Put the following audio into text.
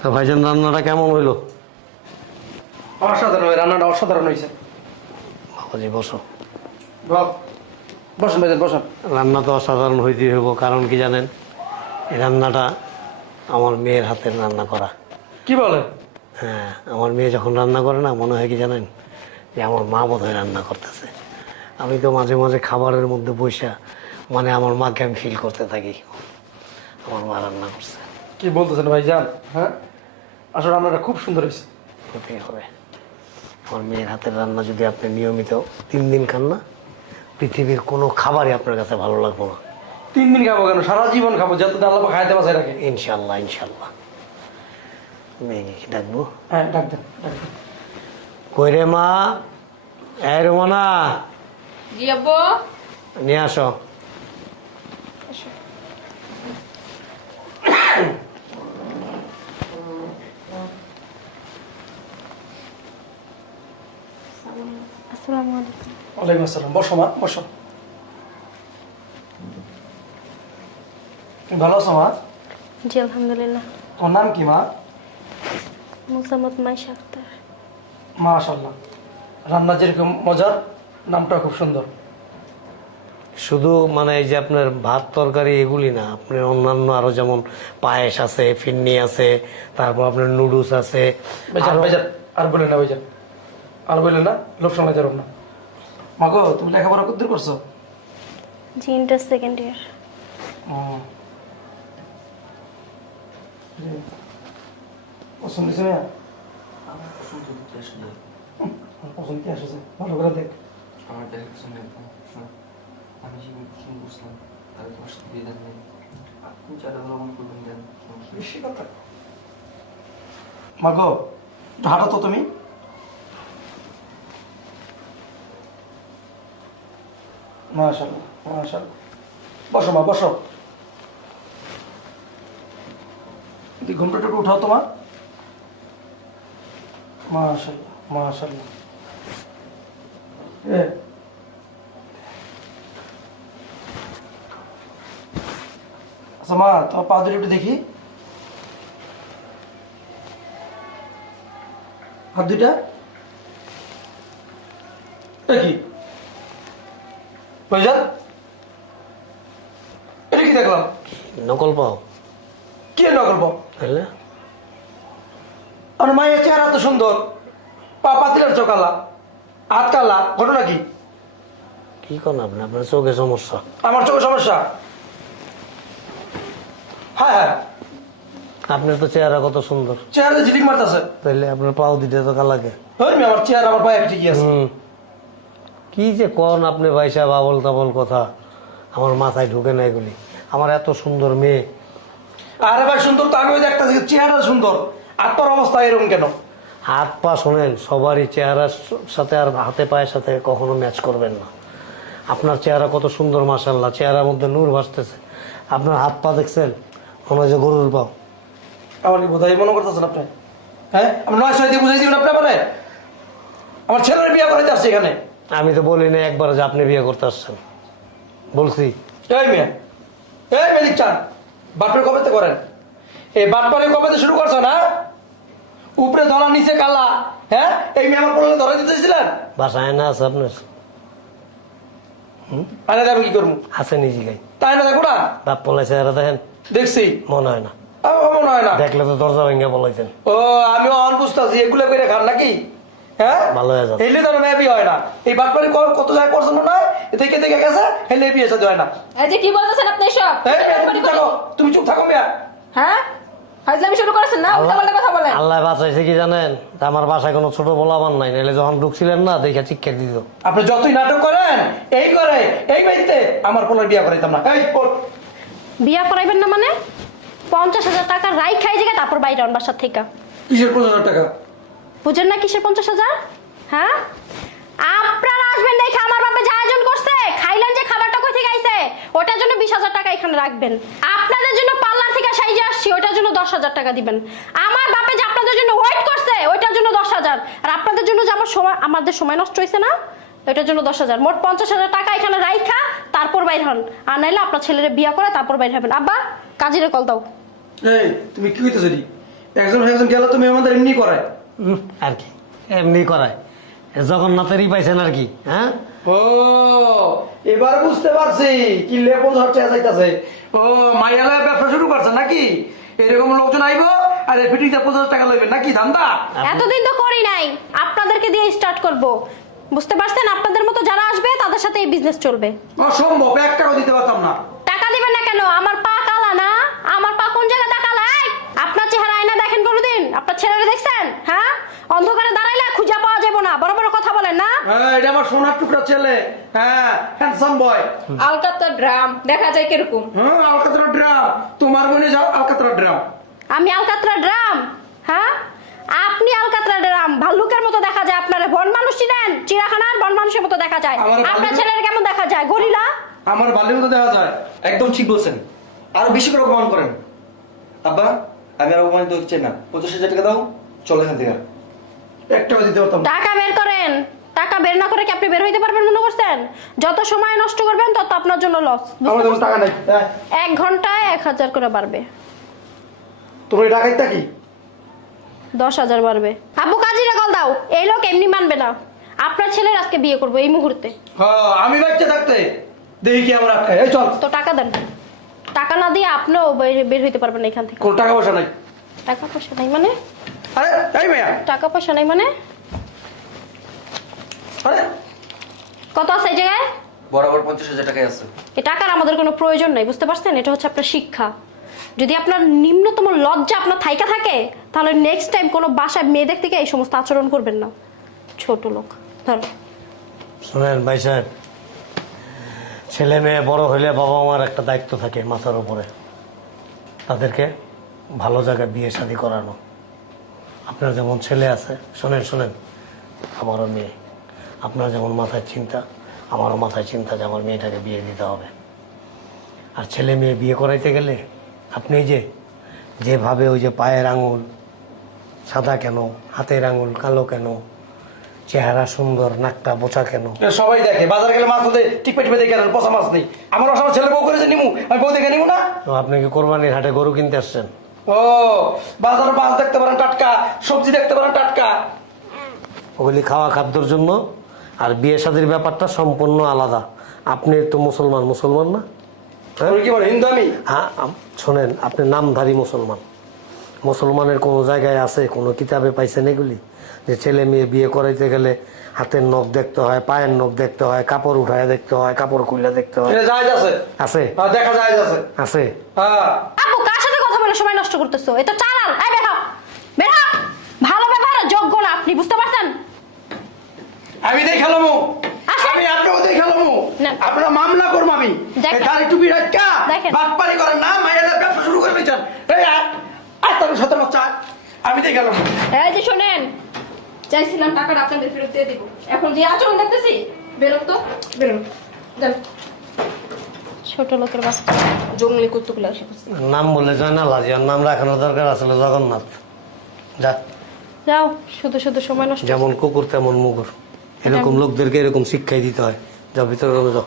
তা ভাইজান রান্নাটা কেমন হইলো? অসাধারণ, রান্নাটা অসাধারণ হয়েছে। বাবাজি বসো। বসেন ভাইজান, বসেন। রান্না তো অসাধারণ হইতেই হইব, কারণ কি জানেন? এই রান্নাটা আমার মেয়ের হাতের রান্না করা। কি বলে? হ্যাঁ, আমার মেয়ে যখন রান্না করে না, মনে হয় কি জানেন, যে আমার মা বোধহয় রান্না করতেছে। আমি তো মাঝে মাঝে খাবারের মধ্যে বসা মানে আমার মাকে আমি ফিল করতে থাকি আমার মা রান্না করছে। কি বলতেছেন ভাইজান? হ্যাঁ, আসলে রান্নাটা খুব সুন্দর হয়েছে। হতেই হবে। আমার মেয়ের হাতের রান্না যদি আপনি নিয়মিত 3 দিন খান না, পৃথিবীর কোনো খাবারই আপনার কাছে ভালো লাগবে না। 3 দিন খাবো কেন, সারা জীবন খাবো, যতদিন আল্লাহ খাইতে বাঁচাই রাখে। ইনশাল্লাহ ইনশাল্লাহ। মেয়েকে কি ডাকবো? হ্যাঁ, ডাক দেন, ডাক দেন। কই রে মা? এই রোমানা, জি আব্বু। নিয়ে আসো। আসসালামু আলাইকুম। ওয়ালাইকুম আসসালাম। বসো মা, বসো। তুমি ভালো আছো মা? জি আলহামদুলিল্লাহ। তোমার নাম কি মা? মুসাম্মদ মাইশা আক্তার। মাশাআল্লাহ, রান্না যেরকম মজার, নামটা খুব সুন্দর। শুধু মানে এই যে আপনার ভাত তরকারি এগুলি না, আপনার অন্যান্য আরো যেমন পায়েস আছে, ফিন্নি আছে, তারপর আপনার নুডলস আছে। ভাইজান, ভাইজান, আর বলেন না ভাইজান, আর বললেন না, লোক শোনা যাবে না। মাগো, তুমি লেখাপড়া কতদূর করছো? জি ইন্টার সেকেন্ড ইয়ার। পছন্দ হয়েছে না? পছন্দ কি আসছে? ভালো করে দেখ। আমার দেখা পছন্দ আমি যেমন পছন্দ করছিলাম তাহলে তোমার সাথে বিয়ে দেন নেই। আপনি যারা ভালো মনে করবেন দেন, বেশি কথা। মাগো, একটু হাঁটো তো তুমি। মাশাআল্লাহ, মাশাআল্লাহ। বসো মা, বসো। ঘুমটা একটু উঠাও তোমার। মাশাআল্লাহ, মাশাআল্লাহ। আচ্ছা মা, তোমার পা দুটো একটু দেখি। হাত দুইটা দেখি। ভাইজান, এটা কি দেখলাম? নকল পাও কি নকল পাও? তাহলে আমার মায়ের চেহারা তো সুন্দর, পা পাতিলের চোখ কালা, হাত কালা, ঘটনা কি? কি করেন আপনি? আপনার চোখে সমস্যা? আমার চোখে সমস্যা? হ্যাঁ হ্যাঁ, আপনার তো চেহারা কত সুন্দর, চেহারা ঝিলিক মারতেছে। তাহলে আপনার পাও দিতে তো কালাকে। আমার চেহারা, আমার পায়ে ঠিকই আছে। কি যে কোন আপনি ভাইসা বাবল তাবল কথা, আমার মাথায় ঢুকে না এগুলি। আমার এত সুন্দর মেয়ে। আরে ভাই, সুন্দর তো আমি একটা চেহারা সুন্দর, আত্মার অবস্থা এরকম কেন? হাত পা শোনেন, সবারই চেহারার সাথে আর হাতে পায়ের সাথে কখনো ম্যাচ করবেন না। আপনার চেহারা কত সুন্দর, মাশাআল্লাহ, চেহারার মধ্যে নূর ভাসতেছে। আপনার হাত পা দেখছেন, মনে হয় যে গরুর পাও। আমার কি বোধহয় মনে করতেছেন আপনি? হ্যাঁ, আমি 900 দিয়ে বুঝাই দিবেন আপনি আমারে? আমার ছেলের বিয়ে করে যাচ্ছে এখানে। আমি তো বলি না একবার যে আপনি বিয়ে করতে আসছেন, বলছি। এই মেয়ে, এই মেলিক চান, বাটপার কবেতে করেন? এই বাটপারে কবেতে শুরু করছো না? উপরে ধরা, নিচে কালা। হ্যাঁ, এই মেয়ে আমার পড়লে ধরা দিতেছিলেন? বাসায় না আছে আপনার? আরে আমি কি করবো? আছে নিজে গাই তাই না? দেখো না, বাপ পলাই চেহারা দেখেন, দেখছি। মনে হয় না। আমার মনে হয় না। দেখলে তো দরজা ভেঙে পলাইছেন। ও, আমিও অন বুঝতেছি, এগুলো করে খান নাকি? হ্যাঁ, ভালো হয়ে যাবে। হেলে তো মেয়ে বিয়ে হয় না। এই বাটপারি কত জায়গায় করছেন না? দেখে দেখে গেছে, হেলে বিয়ে সাথে হয় না। এই যে কি বলতেছেন আপনি সব? এই মেয়ে, তুমি থাকো, তুমি চুপ থাকো মেয়া। হ্যাঁ, ফাজলামি শুরু করেছেন না? উল্টাপাল্টা কথা বলেন। আল্লাহ বাঁচাইছে কি জানেন? তা আমার বাসায় কোনো ছোট বলাবার নাই, নাহলে যখন ঢুকছিলেন না দেখে চিৎকার দিত। আপনি যতই নাটক করেন, এই করে এই বাড়িতে আমার পোলার বিয়ে করাইতাম না। এই বিয়া করাইবেন না মানে? 50,000 টাকা রাই খাই জায়গা, তারপর বাইরে আন বাসার থেকে। কিসের 50,000 টাকা? বুঝেন না কিসের 50,000? হ্যাঁ, আপনারা আসবেন দেখে আমার বাপে যে আয়োজন করছে, খাইলেন যে খাবারটা কই থেকে আইছে, ওটার জন্য 20,000 টাকা এখানে রাখবেন। আপনাদের জন্য পার্লার থেকে সাইজে আসছি, ওটার জন্য 10,000 টাকা দিবেন। আমার বাপে যে আপনাদের জন্য ওয়েট করছে, ওইটার জন্য 10,000। আর আপনাদের জন্য যে আমাদের সময় নষ্ট হয়েছে না, ওইটার জন্য 10,000। মোট 50,000 টাকা এখানে রাইখা তারপর বাইর হন। আর নাইলে আপনার ছেলের বিয়া করে তারপর বাইর হবেন। আব্বা, কাজীরে কল দাও। এই, তুমি কি কইতেছ? একজন একজন গেলে তুমি আমাদের এমনি করে। আর কি এমনি করায়, এ জগন্নাথেরই পাইছেন আর কি। হ্যাঁ, ও এবার বুঝতে পারছি কি লেপন হচ্ছে যাইতাছে। ও মাইয়ালে ব্যবসা শুরু করছে নাকি? এরকম লোকজন আইবো আর ফিটিংটা 50,000 টাকা লইবে নাকি ধান্দা? এতদিন তো করি নাই, আপনাদেরকে দিয়ে স্টার্ট করব। বুঝতে পারছেন, আপনাদের মতো যারা আসবে তাদের সাথে এই বিজনেস চলবে। অসম্ভব, 1 টাকাও দিতে পারতাম না। টাকা দিবেন না কেন? আমার পা কালা না? আমার পা কোন জায়গায় কালা? আপনার চেহারা আয়না দেখেন কোনোদিন? আপনার ছেলেরা দেখছেন? হ্যাঁ, অন্ধকারে দাঁড়াইলে খুঁজে পাওয়া যাবে না। বড় বড় কথা বলেন না। হ্যাঁ, এটা আমার সোনার টুকরা ছেলে। হ্যাঁ, হ্যান্ডসাম বয়। আলকাতরা ড্রাম দেখা যায় কিরকম? হ্যাঁ, আলকাতরা ড্রাম। তোমার মনে যাও আলকাতরা ড্রাম। আমি আলকাতরা ড্রাম? হ্যাঁ, আপনি আলকাতরা ড্রাম। ভাল্লুকের মতো দেখা যায় আপনারা। বন মানুষ চিনেন? চিড়াখানার বন মানুষের মতো দেখা যায়। আপনার ছেলের কেমন দেখা যায়? গরিলা? আমার বালির মতো দেখা যায়। একদম ঠিক বলছেন, আরো বেশি করে অপমান করেন। আব্বা, আমি আর অপমানিত হচ্ছে না। 25,000 টাকা দাও, চলো এখান থেকে। 1 টাকা দিতে পারতাম না। টাকা বের করেন। টাকা বের না করে কি আপনি বের হইতে পারবেন মনে করছেন? যত সময় নষ্ট করবেন তত আপনার জন্য লস। আমার তেমন টাকা নাই। হ্যাঁ, 1 ঘন্টায় 1000 করে বাড়বে। তোমার এই টাকাইটা কি? 10,000 বাড়বে। আব্বু কাজীরা কল দাও। এই লোক এমনি মানবে না। আপনার ছেলের আজকে বিয়ে করবো এই মুহূর্তে। হ্যাঁ, আমি বাচ্চা থাকতে দেখি কি আমার আটকায়। এই চল। তো টাকা দেন। টাকা না দিয়ে আপনিও বের হইতে পারবেন না এখান থেকে। কোন টাকা পয়সা নাই। টাকা পয়সা নাই মানে? আরে এই মেয়া, টাকা পয়সা নাই মানে? আরে কত আছে এই জায়গায়? বরাবর 50,000 টাকাই আছে। এই টাকার আমাদের কোনো প্রয়োজন নাই, বুঝতে পারছেন? এটা হচ্ছে আপনার শিক্ষা। যদি আপনার নিম্নতম লজ্জা আপনার থাইকা থাকে, তাহলে নেক্সট টাইম কোনো বাসায় মেয়ে দেখতে গিয়ে এই সমস্ত আচরণ করবেন না। ছোট লোক। ধরো। শোনেন ভাই সাহেব, ছেলে মেয়ে বড় হইলে বাবা মার একটা দায়িত্ব থাকে মাথার উপরে, তাদেরকে ভালো জায়গায় বিয়ে শাদী করানো। আপনার যেমন ছেলে আছে, শোনেন শোনেন, আমারও মেয়ে। আপনার যেমন মাথায় চিন্তা, আমারও মাথায় চিন্তা যে আমার মেয়েটাকে বিয়ে দিতে হবে। আর ছেলে মেয়ে বিয়ে করাইতে গেলে আপনি যেভাবে ওই যে পায়ের আঙুল সাদা কেন, হাতের আঙুল কালো কেন, চেহারা সুন্দর, নাকটা বোচা কেন, সবাই দেখে। বাজার গেলে মাছ ধরে টিপে টিপে দেখে আর পচা মাছ নেই। আমার বাসার ছেলে বউ করেছে নিমু, আমি বউ দেখে নিমু না। তো আপনি কি কোরবানির হাটে গরু কিনতে আসছেন? ও বাজারে মাছ দেখতে পারেন টাটকা, সবজি দেখতে পারেন টাটকা। ওগুলি খাওয়া খাদ্যর জন্য। আর বিয়ে শাদীর ব্যাপারটা সম্পূর্ণ আলাদা। আপনি তো মুসলমান, মুসলমান না? ওই কি বলে হিন্দু আমি? হ্যাঁ, শোনেন, আপনি নামধারী মুসলমান। মুসলমানের কোনো জায়গায় আছে, কোনো কিতাবে পাইছেন এগুলি যে ছেলে মেয়ে বিয়ে করাইতে গেলে হাতের নখ দেখতে হয়, পায়ের নখ দেখতে হয়, কাপড় উঠায় দেখতে হয়, কাপড় খুলে দেখতে হয়? এটা জায়েজ আছে। আছে? হ্যাঁ, দেখা জায়েজ আছে। আছে? হ্যাঁ। আপু কার সাথে কথা বলে সময় নষ্ট করতেছো? এটা চালাল। এই বের হও, বের হও। ভালো ব্যবহারের যোগ্য না আপনি, বুঝতে পারছেন? আমি দেখালামু, আসেন। আমি আপনাকে দেখালামু। না। আপনারা মামলা করবো আমি। দেখেন। এই দাড়ি টুপি রাখা দেখেন। বাটপারি করেন না, মায়েরা ব্যবসা শুরু করে দিয়েছেন। এই আর তার সাথে বাচ্চা আমি দেখালামু। এই যে শোনেন, চাইছিলাম টাকাটা আপনাদের ফেরত দিয়ে দিব। এখন যে আচরণ দেখতেছি, বেরোন তো, বেরোন। যান। ছোট লোকের বাচ্চা। জঙ্গলি কুত্তুগুলো এসে বসছে। নাম বলে জয়নাল হাজি, আর নাম রাখানোর দরকার আসলে জগন্নাথ। যা, যাও, শুধু শুধু সময় নষ্ট। যেমন কুকুর তেমন মুগুর। এরকম লোকদেরকে এরকম শিক্ষাই দিতে হয়। যাও ভিতরে যাও।